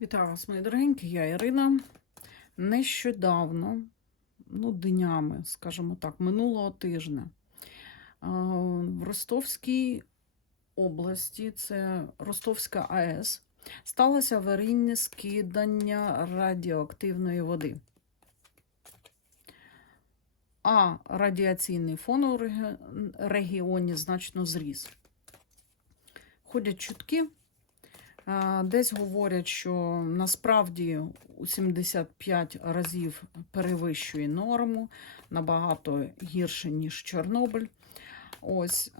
Вітаю вас, мої дорогенькі, я Ірина. Нещодавно, ну, днями, скажімо так, минулого тижня, в Ростовській області, це Ростовська АЕС, сталося аварійне скидання радіоактивної води. А радіаційний фон у регіоні значно зріс. Ходять чутки, Десь говорять, що насправді у 75 разів перевищує норму, набагато гірше, ніж Чорнобиль. Ось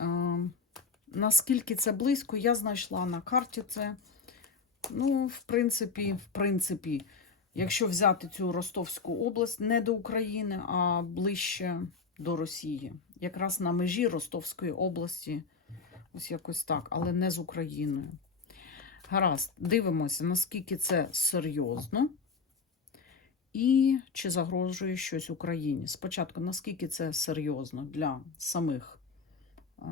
наскільки це близько, я знайшла на карті це. Ну, в принципі, в принципі, якщо взяти цю Ростовську область не до України, а ближче до Росії. Якраз на межі Ростовської області, ось якось так, але не з Україною. Гаразд, дивимося, наскільки це серйозно і чи загрожує щось Україні. Спочатку, наскільки це серйозно для самих е,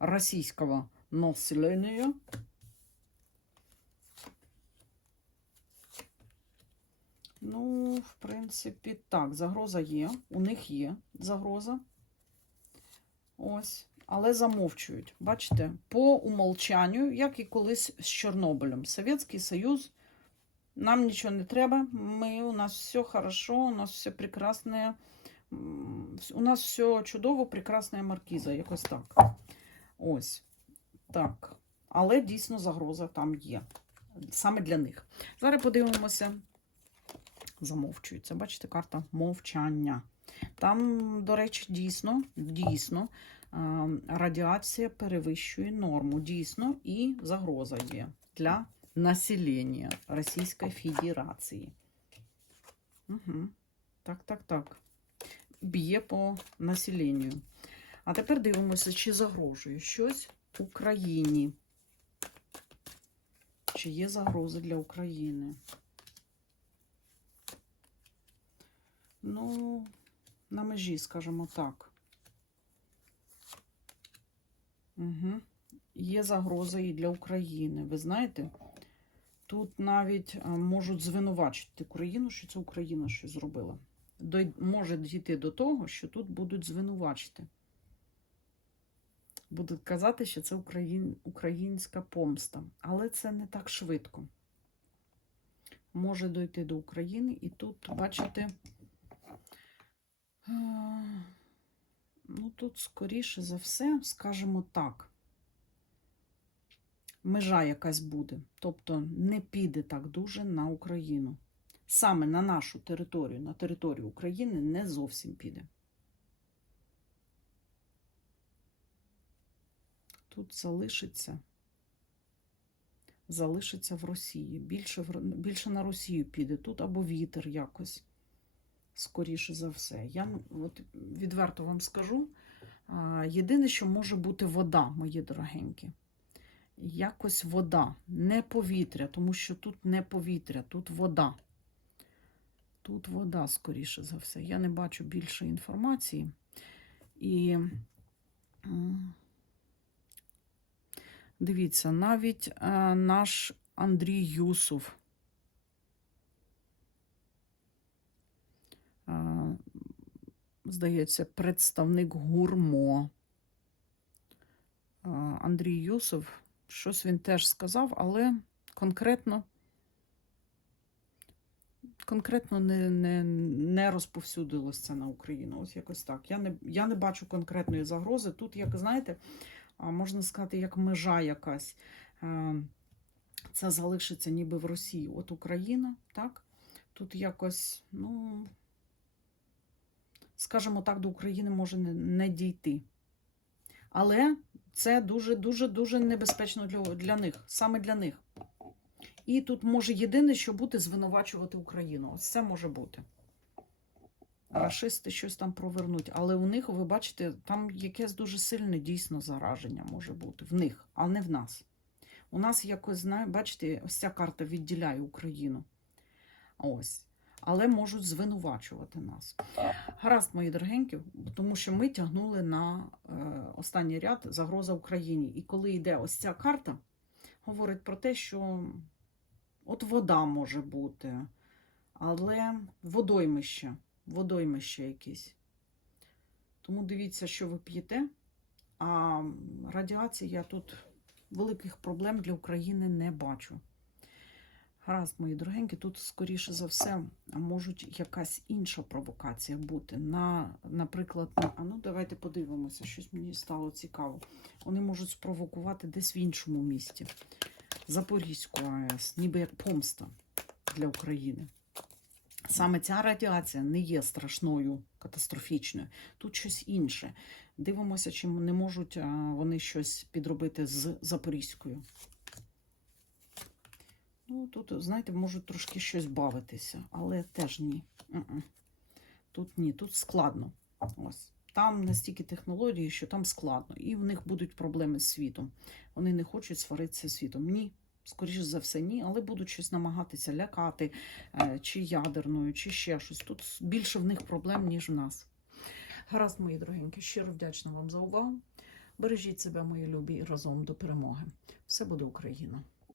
російського населення. Ну, в принципі, так, загроза є. У них є загроза. Ось але замовчують. Бачите, по умолчанню, як і колись з Чорнобилем. Совєтський Союз, нам нічого не треба, ми, у нас все хорошо, у нас все прекрасне, у нас все чудово, прекрасна маркіза, якось так. Ось. Так. Але дійсно загроза там є. Саме для них. Зараз подивимося. Замовчується. Бачите, карта мовчання. Там, до речі, дійсно, дійсно, радіація перевищує норму. Дійсно, і загроза є для населення Російської Федерації. Угу. Так, так, так. Б'є по населенню. А тепер дивимося, чи загрожує щось Україні. Чи є загрози для України? Ну, на межі, скажімо так. Угу. Є загроза і для України. Ви знаєте, тут навіть можуть звинувачити Україну, що це Україна щось зробила. Дой... Може дійти до того, що тут будуть звинувачити. Будуть казати, що це україн... українська помста. Але це не так швидко. Може дойти до України, і тут, бачите, Ну, тут, скоріше за все, скажімо так, межа якась буде. Тобто не піде так дуже на Україну. Саме на нашу територію, на територію України не зовсім піде. Тут залишиться, залишиться в Росії. Більше, в, більше на Росію піде. Тут або вітер якось скоріше за все. Я от відверто вам скажу. Єдине, що може бути вода, мої дорогенькі. Якось вода, не повітря, тому що тут не повітря, тут вода. Тут вода, скоріше за все. Я не бачу більше інформації. І дивіться, навіть е, наш Андрій Юсов. Представник гурмо. Андрій Юсов. Щось він теж сказав, але конкретно конкретно не не, не розповсюдилось це на Україну. Ось якось так. Я не я не бачу конкретної загрози. Тут, як знаєте, можна сказати, як межа якась. Це залишиться ніби в Росії. От Україна, так? Тут якось, ну скажімо так, до України може не, не дійти. Але це дуже-дуже-дуже небезпечно для, для них, саме для них. І тут може єдине, що бути, звинувачувати Україну. Ось це може бути. Рашисти щось там провернуть. Але у них, ви бачите, там якесь дуже сильне дійсно зараження може бути. В них, а не в нас. У нас якось, бачите, ось ця карта відділяє Україну. Ось але можуть звинувачувати нас. Гаразд, мої дорогенькі, тому що ми тягнули на е, останній ряд загроза Україні. І коли йде ось ця карта, говорить про те, що От вода може бути, але водоймище, водоймище якесь. Тому дивіться, що ви п'єте. А радіація тут великих проблем для України не бачу. Гаразд, мої дорогенькі, тут, скоріше за все, можуть якась інша провокація бути. На, наприклад, на, а ну давайте подивимося, щось мені стало цікаво. Вони можуть спровокувати десь в іншому місті. Запорізьку АЕС, ніби як помста для України. Саме ця радіація не є страшною, катастрофічною. Тут щось інше. Дивимося, чи не можуть вони щось підробити з Запорізькою. Ну, тут, знаєте, можуть трошки щось бавитися, але теж ні. Тут ні, тут складно. Ось. Там настільки технології, що там складно. І в них будуть проблеми з світом. Вони не хочуть сваритися світом. Ні. Скоріше за все, ні, але будуть щось намагатися лякати, е, чи ядерною, чи ще щось. Тут більше в них проблем, ніж в нас. Гаразд, мої дорогенькі, щиро вдячна вам за увагу. Бережіть себе, мої любі, і разом до перемоги. Все буде Україна!